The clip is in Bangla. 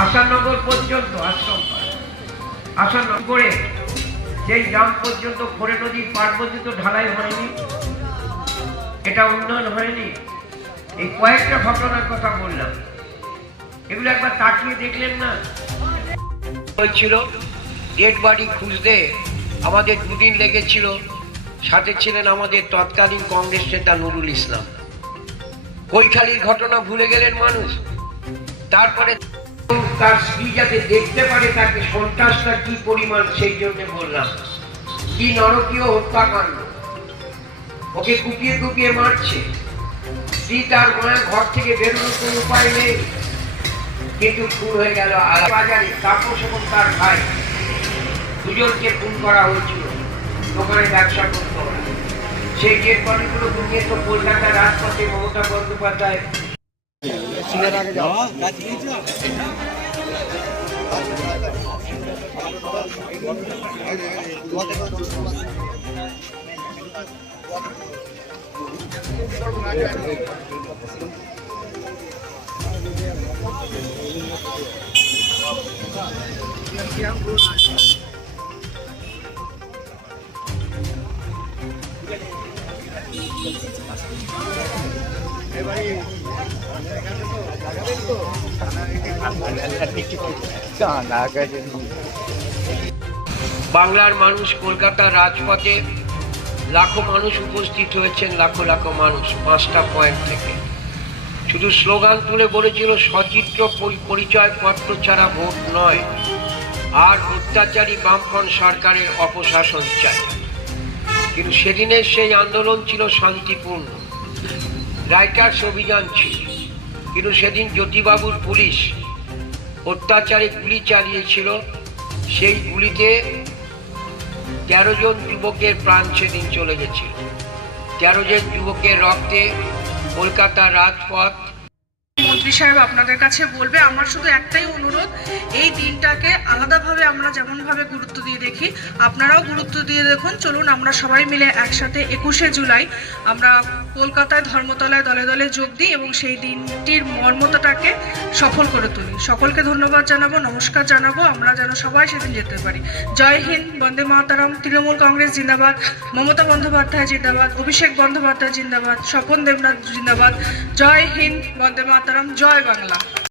আশানগর পর্যন্ত আশ্রম আশানগর করে সেই গ্রাম পর্যন্ত খোরে নদীর পার পর্যন্ত ঢালাই হয়নি, এটা উন্নয়ন হয়নি। এই কয়েকটা ঘটনার কথা বললাম, এগুলো একবার তাকিয়ে দেখলেন না? হয়েছিল ডেড বডি খুঁজতে আমাদের দুদিন লেগেছিল, সাথে ছিলেন আমাদের তৎকালীন কংগ্রেস নেতা নুরুল ইসলাম। কৈখালির ঘটনা ভুলে গেলেন মানুষ। তারপরে তার স্ত্রী যাতে দেখতে পারে তাকে সন্ত্রাসটা কি পরিমাণ, সেই জন্য বললাম কি নরকীয় হত্যাকাণ্ড। ওকে কুপিয়ে কুপিয়ে মারছে, স্ত্রী তার মায়ের ঘর থেকে বেরোনোর কোনো উপায় নেই, কিন্তু খুন হয়ে গেল। বাজারে তাপস এবং তার ভাই দুজনকে খুন করা হয়েছিল, দোকানে ব্যবসা করতে হবে। সেই ডেড বডিগুলো নিয়ে তো কলকাতার রাজপথে মমতা বন্দ্যোপাধ্যায় বাংলার মানুষ কলকাতার রাজপথে লাখো মানুষ উপস্থিত হয়েছেন, লাখো লাখো মানুষ 5টা পয়েন্ট থেকে। শুধু স্লোগান তুলে বলেছিল সচিত্র পরিচয় পত্র ছাড়া ভোট নয়, আর অত্যাচারী বামফ্রন্ট সরকারের অপশাসন চাই। কিন্তু সেদিনের সেই আন্দোলন ছিল শান্তিপূর্ণ, রাইটার্স অভিযান ছিল। কিন্তু সেদিন জ্যোতিবাবুর পুলিশ অত্যাচারে গুলি চালিয়েছিল, সেই গুলিতে 13 জন যুবকের প্রাণ সেদিন চলে গেছিল। 13 জন যুবকের রক্তে কলকাতার রাজপথ। মন্ত্রী সাহেব আপনাদের কাছে বলবে, আমার শুধু একটাই অনুরোধ, এই দিনটাকে আলাদাভাবে আমরা যেমনভাবে গুরুত্ব দিয়ে দেখি, আপনারাও গুরুত্ব দিয়ে দেখুন। চলুন আমরা সবাই মিলে একসাথে 21শে জুলাই আমরা কলকাতায় ধর্মতলায় দলে দলে যোগ দিই এবং সেই দিনটির মর্মতাটাকে সফল করে তুলি। সকলকে ধন্যবাদ জানাবো, নমস্কার জানাবো। আমরা যেন সবাই সেদিন যেতে পারি। জয় হিন্দ, বন্দে মাতরম, তৃণমূল কংগ্রেস জিন্দাবাদ, মমতা বন্দ্যোপাধ্যায় জিন্দাবাদ, অভিষেক বন্দ্যোপাধ্যায় জিন্দাবাদ, স্বপন দেবনাথ জিন্দাবাদ। জয় হিন্দ, বন্দে মাতরম, জয় বাংলা।